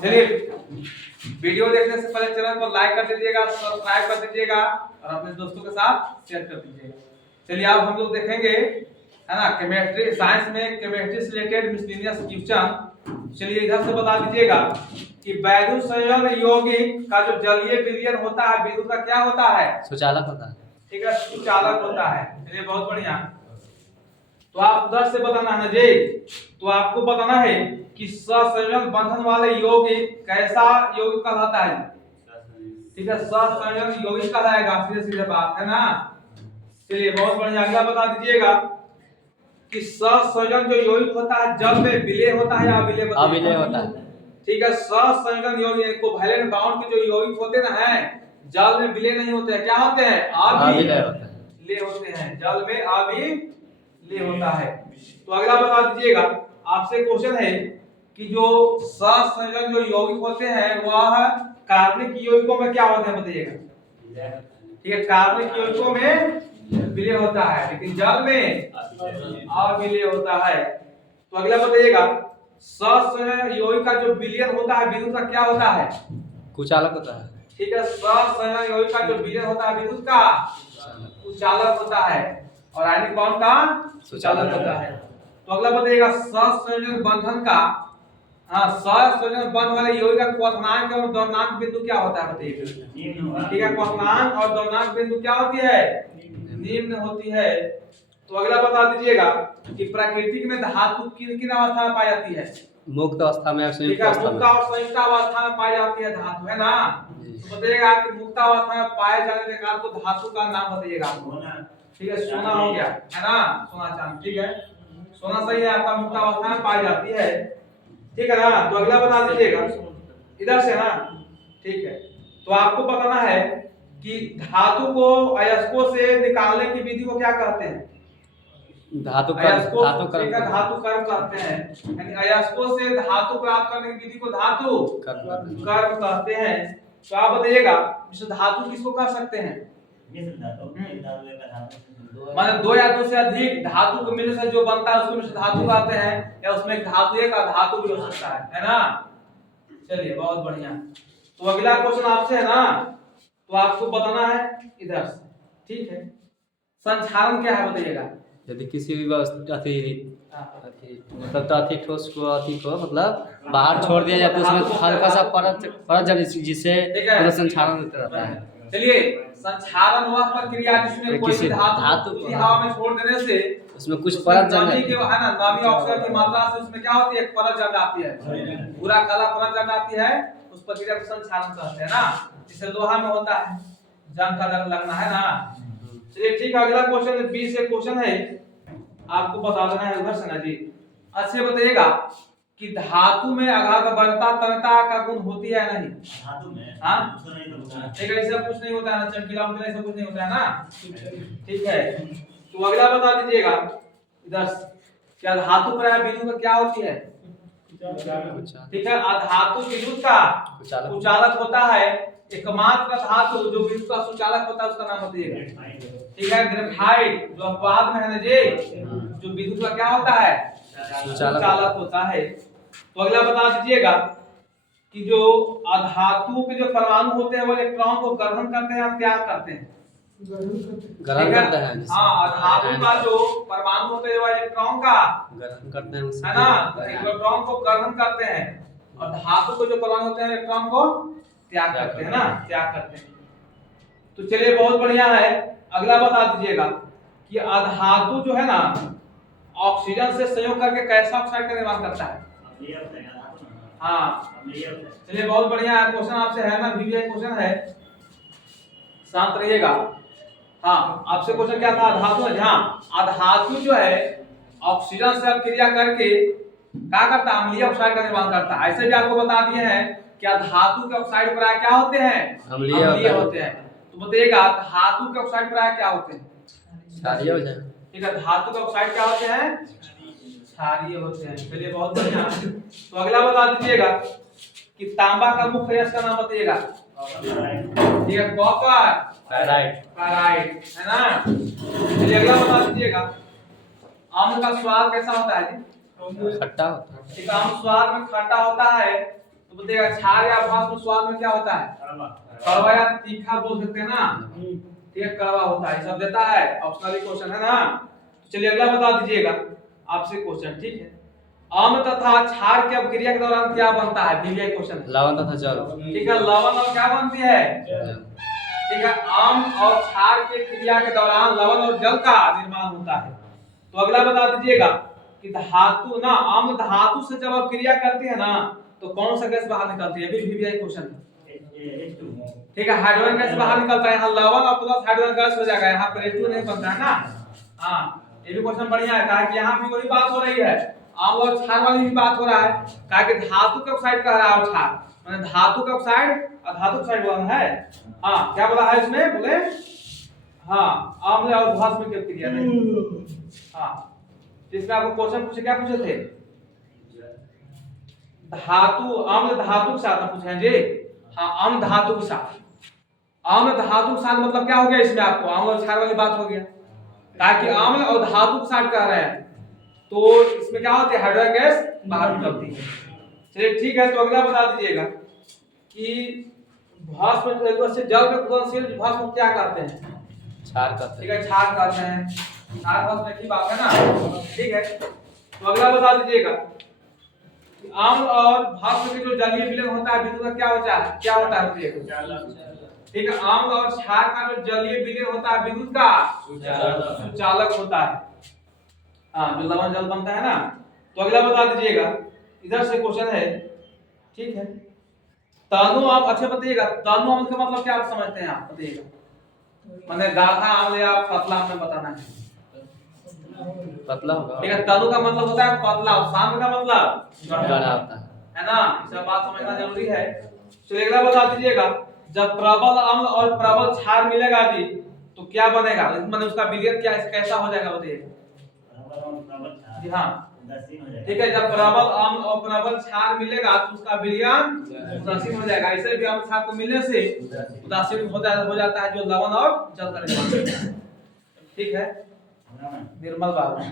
चलिए, वीडियो देखने से पहले चैनल को लाइक कर दीजिएगा, सब्सक्राइब कर दीजिएगा और अपने दोस्तों के साथ शेयर कर दीजिएगा। चलिए अब हम लोग देखेंगे, है ना, केमिस्ट्री साइंस में केमिस्ट्री से रिलेटेड मिसलेनियस क्वेश्चन। चलिए इधर से बता दीजिएगा कि वैद्युत संयोजन यौगिक का जो जलीय विलयन होता है विद्युत का क्या होता है? सुचालक होता है। ठीक है, सुचालक होता है। चलिए बहुत बढ़िया। तो आप उधर से बताना है जी, तो आपको बताना है कि सहसंयोजन बंधन वाले यौगिक कैसा यौगिक कहलाता है। ठीक है, सहसंयोजन यौगिक कहलाएगा, सीधे सीधे बात है ना। चलिए बहुत बढ़िया, अगला बता दीजिएगा कि सहसंयोजन जो यौगिक होता है जल में विलय होता है या अविलय होता है? अविलय होता है। ठीक है, सहसंयोजन यौगिक कोवैलेंट बॉन्ड के जो यौगिक होते ना है जल में विलय नहीं होते हैं, क्या होते हैं? अविलय होता है। ले होते हैं, जल में अविलय होता है। तो अगला बता दीजिएगा, आपसे क्वेश्चन है कि जो सहसंयोजन जो यौगिक होते हैं वह कार्बनिक यौगिकों में क्या होते हैं बताइएगा। ठीक है, कार्बनिक यौगिकों में विलय होता है लेकिन जल में अविलय होता है। तो अगला बताइएगा, सहसंयोजन यौगिक का जो विलयन होता है विद्युत का क्या होता है? कुचालक होता है। ठीक है, सहसंयोजन यौगिक का जो विलयन होता है विद्युत का कुचालक होता है और आयनिक बॉन्ड का सुचालक होता है। तो अगला बताइएगा, सहसंयोजन बंधन का सहसंयोजन बंध वाले यौगिक का क्वथनांक और द्वनांक बिंदु क्या होता है बताइएगा। ठीक है, क्वथनांक और द्वनांक बिंदु क्या होती है? निम्न होती है। तो अगला बता दीजिएगा कि प्राकृतिक में धातु किन किन अवस्था में पाई जाती है? मुक्त अवस्था में, ठीक है, मुक्त और संयुक्त अवस्था में पाई जाती है धातु, है ना। तो बताइएगा कि मुक्त अवस्था में पाए जाने के कारण को धातु का नाम बताइएगा। ठीक है, सोना हो गया, है ना, सोना चांदी। ठीक है, सोना सही है आपका, मुक्त अवस्था में पाई जाती है। ठीक है ना। तो अगला बता दीजिएगा इधर से ना। ठीक है, तो आपको बताना है कि धातु को अयस्कों से निकालने की विधि को क्या कहते हैं? धातु कर्म कहते हैं। यानी अयस्कों से धातु प्राप्त करने की विधि को धातु कर्म कहते हैं। तो आप बताइएगा मिश्र धातु किसको कह सकते हैं? माने दो या दो से अधिक धातु के मिलने से जो बनता है उसको मिश्र धातु कहते हैं, या उसमें एक धातु एक अधातु भी हो सकता है ना। चलिए बहुत बढ़िया। तो अगला क्वेश्चन आपसे है ना, तो आपको बताना है इधर से। ठीक है, संक्षारण क्या है बताइएगा। यदि किसी भी मतलब ठोस को मतलब बाहर छोड़ दिया जाता है उसमें हल्का सा परत जब जिससे मतलब संक्षारण होता रहता है। चलिए, संक्षारण वह प्रक्रिया जिसमें कोई भी धातु हवा में छोड़ देने से उसमें कुछ परत जम जाती है, है ना, नमी ऑक्सीजन की मात्रा से उसमें क्या होती है? एक परत जम जाती है, पूरा काला परत जम जाती है, उस प्रक्रिया को संक्षारण कहते हैं ना। जिसे लोहा में होता है, जंग का लगना, है ना। चलिए ठीक है, अगला क्वेश्चन 20 से क्वेश्चन है, आपको बता देना है उधर से ना जी। अच्छे बताइएगा कि धातु में आघात बढ़ता तनता का गुण होती है नहीं? धातु में हां ठीक है, ऐसा कुछ नहीं होता है ना, चमकीला होता है, ऐसा कुछ नहीं होता है ना। ठीक है, तो अगला बता दीजिएगा इधर क्या धातु प्राय विद्युत का क्या होती है? ठीक है, अधातु विद्युत का कुचालक होता है। एकमात्र धातु जो विद्युत का सुचालक होता है उसका नाम बताइएगा। ठीक है, ग्रेफाइट जो अपवाद में है ना जी, जो विद्युत का क्या होता है? सुचालक होता है। तो अगला बता दीजिएगा कि जो अधातु के जो परमाणु होते हैं वो इलेक्ट्रॉन को ग्रहण करते हैं या त्याग करते हैं? ग्रहण करते हैं। हाँ, अधातु का जो परमाणु होते हैं वो इलेक्ट्रॉन का ग्रहण करते हैं, है ना, इलेक्ट्रॉन को ग्रहण करते हैं, और धातु के जो परमाणु होते हैं इलेक्ट्रॉन को त्याग करते हैं ना, त्याग करते हैं। तो चलिए बहुत बढ़िया है। अगला बता दीजिएगा कि अधातु जो है ना ऑक्सीजन से संयोग करके कैसा ऑक्साइड का निर्माण करता है? हाँ, चलिए बहुत बढ़िया है। क्वेश्चन आपसे है ना, वीवीआई क्वेश्चन है, शांत रहिएगा। हाँ, आपसे क्वेश्चन क्या था? अधातु है। हाँ, अधातु जो है ऑक्सीजन से क्रिया करके क्या करता है? अम्लीय ऑक्साइड का निर्माण करता है। ऐसे भी आपको बता दिए हैं कि धातु के ऑक्साइड प्राय क्या होते हैं? अम्लीय होते हैं। तो बताइएगा धातु के ऑक्साइड प्राय क्या होते हैं? क्षारीय हो जाए। ठीक है, धातु के ऑक्साइड क्या होते हैं? क्षारीय होते हैं। चलिए बहुत बढ़िया। तो अगला बता दीजिएगा कि तांबा का मुख्य रस का नाम बताइएगा। ठीक है, कॉपर क्लोराइड, है ना। चलिए अगला बता दीजिएगा, आम का स्वाद कैसा होता है जी? खट्टा होता है। ठीक है, आम स्वाद में खट्टा होता है तो बोलिएगा क्षार या भस्म स्वाद में क्या होता है, कड़वा या तीखा बोल सकते हैं ना, ठीक है, कड़वा होता है, सब देता है, ऑप्शनली क्वेश्चन है ना। तो चलिए अगला बता दीजिएगा आपसे क्वेश्चन, ठीक है। आम तथा क्षार की अभिक्रिया के दौरान क्या बनता है, बीबीआई क्वेश्चन है। लवण तथा जल। ठीक है, लवण और क्या बनती है, ठीक है, आम और क्षार की क्रिया के दौरान लवण और जल का निर्माण होता है। तो अगला बता दीजिएगा कि धातु ना, आम धातु से जब क्रिया करती है ना तो कौन सा गैस बाहर निकलती है, भी बीबीआई क्वेश्चन है। ठीक है, हाइड्रोजन गैस बाहर निकलता है, यहाँ लवण और प्लस हाइड्रोजन गैस हो जाएगा, यहाँ पर H2 नहीं बनता है ना। हाँ, ये भी क्वेश्चन बढ़िया है, कहा कि यहाँ भी वही बात हो रही है, आम और क्षार वाली भी बात हो रहा है, कहा कि धातु के ऑक्साइड कह रहा है और क्षार माने धातु का ऑक्साइड और धातु ऑक्साइड बना है। हाँ, क्या बोला है इसमें, बोले हाँ आम्ल और भस्म की क्रिया नहीं। हाँ, इसमें आपको क्वेश्चन पूछे, क्या पूछे थे, धातु आम्ल धातु के साथ पूछे हैं जी। हाँ, आम्ल धातु के साथ, आम्ल धातु के साथ मतलब क्या हो गया इसमें, आपको आम्ल और क्षार वाली बात हो गया, ताकि आम्ल और धातु के साथ कह रहे हैं तो इसमें क्या होती है, हाइड्रोजन गैस बाहर निकलती है। चलिए ठीक है, तो अगला बता दीजिएगा कि भस्म से जल में घुलनशील भस्म क्या कहते हैं, क्षार कहते हैं। ठीक है, क्षार कहते हैं, क्षार भस्म की बात है ना। ठीक है, तो अगला बता दीजिएगा कि आम्ल और भस्म के जो जलीय विलयन होता है विद्युत का क्या होता है, क्या होता है, ठीक है, आम्ल और क्षार का जो जलीय विलयन होता है विद्युत का सुचालक होता है। हाँ, जो लवण जल बनता है ना। तो अगला बता दीजिएगा, इधर से क्वेश्चन है, ठीक है, तनु आम, अच्छा बताइएगा तनु आम का मतलब क्या आप समझते हैं, आप बताइएगा, माने गाढ़ा आम या पतला आम में बताना है, पतला होगा। ठीक है, तनु का मतलब होता है पतला, शांत का मतलब गाढ़ा होता है ना, ये सब बात समझना जरूरी है। तो अगला बता दीजिएगा, जब प्रबल अम्ल और प्रबल क्षार मिलेगा जी तो क्या बनेगा, माने उसका विलयन क्या कैसा हो जाएगा, बताइए जी। हाँ, ठीक है, जब प्रबल अम्ल और प्रबल क्षार मिलेगा तो उसका विलयन उदासीन हो जाएगा। ऐसे भी अम्ल क्षार को मिलने से उदासीन हो जाता है जो लवण और जल का निर्माण करता है। ठीक है, निर्मल बाबू।